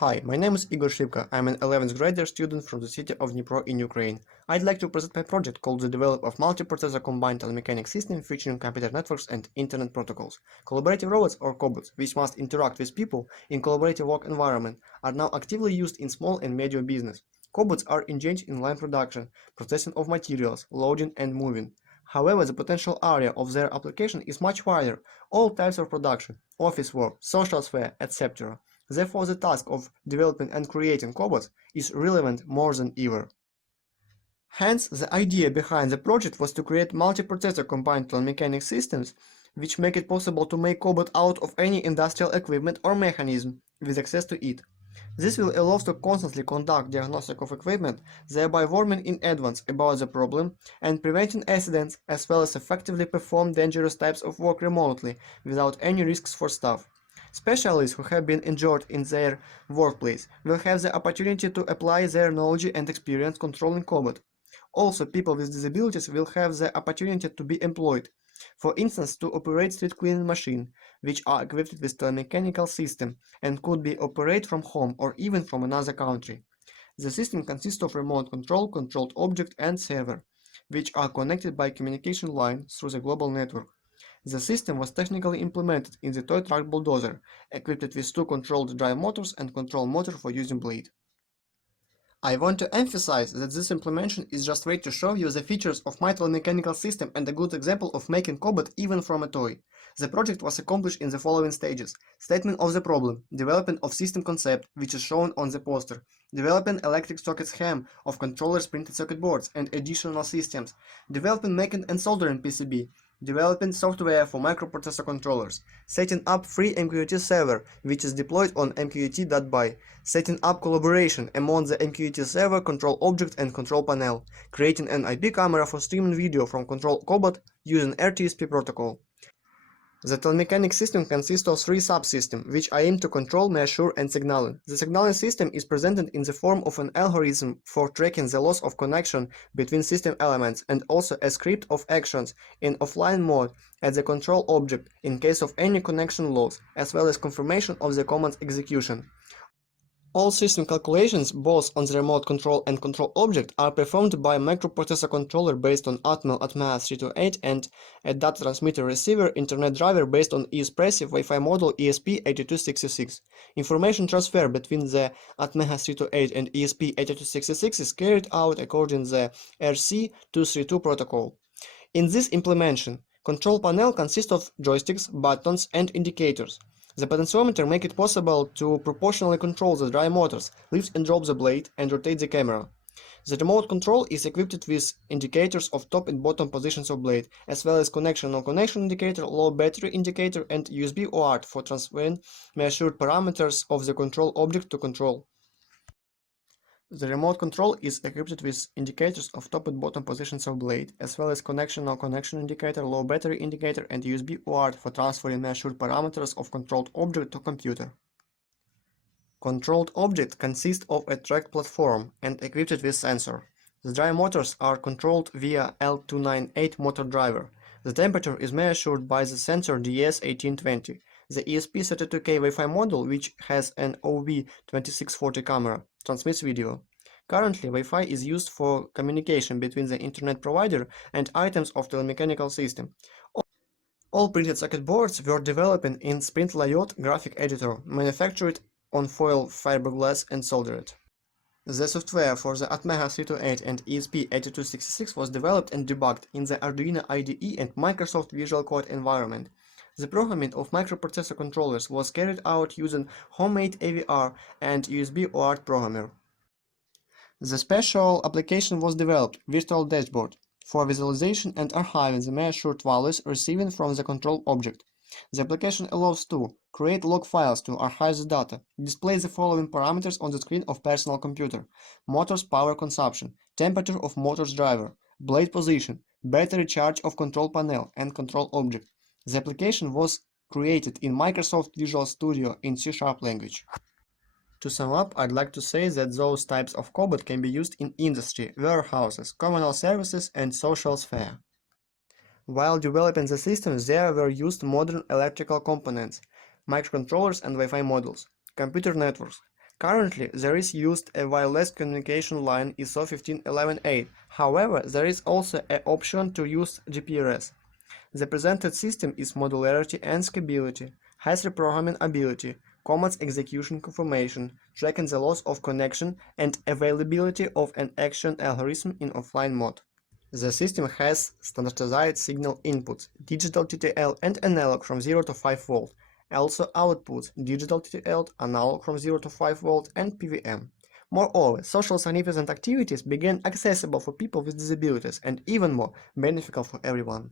Hi, my name is Ihor Shybka. I'm an 11th grader student from the city of Dnipro in Ukraine. I'd like to present my project called the Development of Multiprocessor Combined Telemechanic System featuring computer networks and internet protocols. Collaborative robots or cobots, which must interact with people in collaborative work environment, are now actively used in small and medium business. Cobots are engaged in line production, processing of materials, loading and moving. However, the potential area of their application is much wider, all types of production, office work, social sphere, etc. Therefore, the task of developing and creating cobots is relevant more than ever. Hence, the idea behind the project was to create multiprocessor combined telemechanic systems which make it possible to make cobot out of any industrial equipment or mechanism with access to it. This will allow us to constantly conduct diagnostic of equipment, thereby warning in advance about the problem and preventing accidents, as well as effectively perform dangerous types of work remotely without any risks for staff. Specialists who have been injured in their workplace will have the opportunity to apply their knowledge and experience controlling cobot. Also, people with disabilities will have the opportunity to be employed, for instance, to operate street cleaning machines, which are equipped with telemechanical system and could be operated from home or even from another country. The system consists of remote control, controlled object, and server, which are connected by communication line through the global network. The system was technically implemented in the toy truck bulldozer, equipped with two controlled drive motors and control motor for using blade. I want to emphasize that this implementation is just way to show you the features of my telemechanical system and a good example of making cobot even from a toy. The project was accomplished in the following stages: statement of the problem, development of system concept, which is shown on the poster, developing electric socket scheme of controllers, printed circuit boards, and additional systems, developing making and soldering PCB, developing software for microprocessor controllers, setting up free MQTT server, which is deployed on MQTT.by, setting up collaboration among the MQTT server, control object, and control panel, creating an IP camera for streaming video from control cobot using RTSP protocol. The telemechanic system consists of three subsystems, which I aim to control, measure, and signaling. The signaling system is presented in the form of an algorithm for tracking the loss of connection between system elements and also a script of actions in offline mode at the control object in case of any connection loss, as well as confirmation of the command's execution. All system calculations, both on the remote control and control object, are performed by a microprocessor controller based on Atmel ATMEA328 and a data transmitter receiver internet driver based on ESPRESSIve Wi-Fi model ESP8266. Information transfer between the ATMEA328 and ESP8266 is carried out according to the RC232 protocol. In this implementation, control panel consists of joysticks, buttons, and indicators. The potentiometer makes it possible to proportionally control the drive motors, lift and drop the blade, and rotate the camera. The remote control is equipped with indicators of top and bottom positions of blade, as well as connection-non-connection indicator, low battery indicator, and USB UART for transferring measured parameters of the control object to control. The remote control is equipped with indicators of top and bottom positions of blade, as well as connection-non-connection indicator, low battery indicator, and USB UART for transferring measured parameters of controlled object to computer. Controlled object consists of a tracked platform and equipped with sensor. The drive motors are controlled via L298 motor driver. The temperature is measured by the sensor DS1820. The ESP32K Wi-Fi module, which has an OV2640 camera, transmits video. Currently, Wi-Fi is used for communication between the internet provider and items of telemechanical system. All printed circuit boards were developed in SprintLayot graphic editor, manufactured on foil fiberglass and soldered. The software for the ATMEA328 and ESP8266 was developed and debugged in the Arduino IDE and Microsoft Visual Code environment. The programming of microprocessor controllers was carried out using homemade AVR and USB UART programmer. The special application was developed, Virtual Dashboard, for visualization and archiving the measured values received from the control object. The application allows to create log files to archive the data, display the following parameters on the screen of personal computer: motors power consumption, temperature of motors driver, blade position, battery charge of control panel and control object. The application was created in Microsoft Visual Studio in C# language. To sum up, I'd like to say that those types of cobot can be used in industry, warehouses, communal services, and social sphere. While developing the system, there were used modern electrical components, microcontrollers and Wi-Fi modules, computer networks, Currently, there is used a wireless communication line ISO 15118. However, there is also an option to use GPRS. The presented system is modularity and scalability, has reprogramming ability, commands execution confirmation, tracking the loss of connection, and availability of an action algorithm in offline mode. The system has standardized signal inputs, digital TTL and analog from 0 to 5 volt, also outputs, digital TTL, analog from 0 to 5 volt, and PWM. Moreover, social significant activities became accessible for people with disabilities and even more beneficial for everyone.